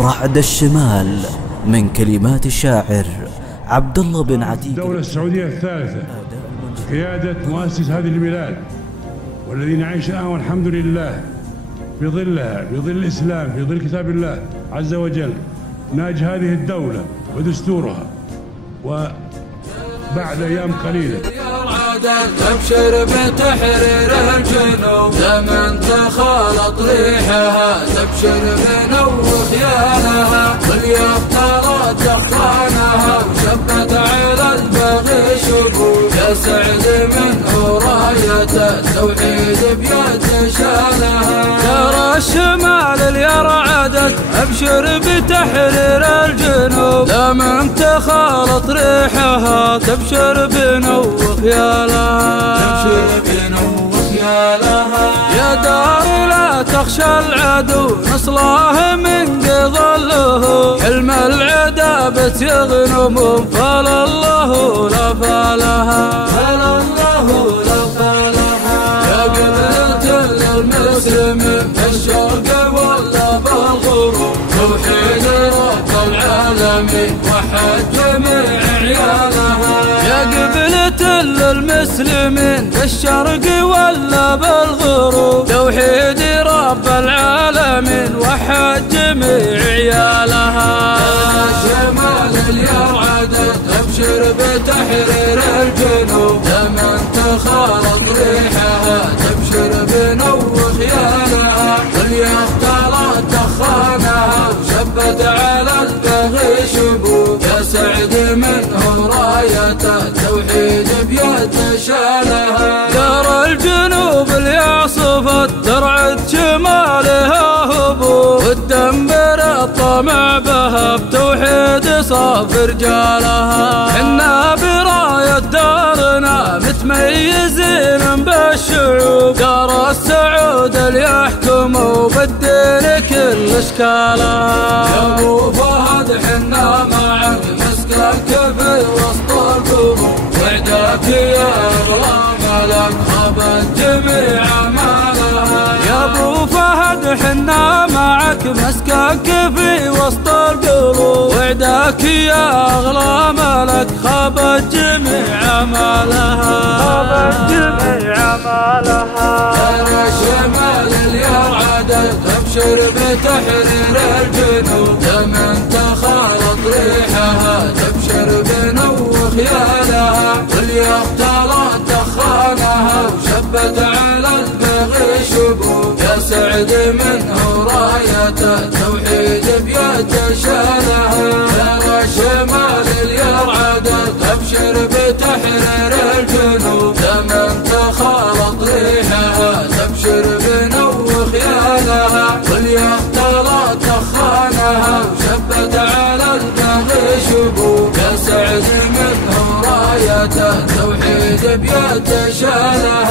رعد الشمال من كلمات الشاعر عبد الله بن عتيق. الدولة السعودية الثالثة قيادة مؤسس هذه البلاد والذي نعيش الآن والحمد لله في ظلها، في ظل الإسلام، في ظل كتاب الله عز وجل، ناج هذه الدولة ودستورها. وبعد أيام قليلة تبشر بتحرير الجنوب، لمن تخالط ريحها تبشر بنو خيانها، واليافطة دخانها وشبت على البغي شبوب، يا سعد منه راية التوحيد بيد شالها. ترى الشمال اليرعدت ابشر بتحرير الجنوب، لمن تخالط ريحها تبشر بنو خيالها، تبشر بنو خيالها. يا دار لا تخشى العدو نصلاه من قظله، حلم العدابة يغنم فلا الله لا فالها، فلا الله لا فالها. يا قبلة للمسلمين بالشرق ولا بالغرب، توحيد رب العالمين وحد جميع عيالها. يا قبلة للمسلمين بالشرق ولا بالغرب، توحيد رب العالمين وحد جميع عيالها. شمال اليرعدت ابشر بتحرير الجنوب، لمن تخالط ريحها تبشر بنو خيالها، واليافطة دخانها وشبت على البغي شبوب، يا سعد منه راية التوحيد بيد شالها. دار الجنوب اللي صفت ترعد شمالها هبوب، والدنبر الطمع بها بتوحيد صاف رجالها. حنا براية دارنا متميزين بالشعوب، دار السعود اللي يحكموا بالدين كل اشكالها. يا ابو فهد حنا معك مسكك في وسط القلوب، وعدك يا اغلى ملك خابت جميع مالها. يا ابو فهد حنا معك مسكك في وسط القلوب، وعدك يا اغلى ملك خابت جميع مالها، خابت جميع مالها. ترى شمال اليرعدت ابشر بتحرير الجنوب، لمن تخالط ريحها تبشر بنو خيالها، واليافطة دخانها وشبت على البغي شبوب، يا سعد منه راية التوحيد بيد شالها. ترى شمال اليرعدت ابشر بتحرير الجنوب، لمن تخالط ريحها تبشر بنو خيالها، واليافطة دخانها وشبت على البغي شبوب، يا سعد منه راية التوحيد بيد شالها.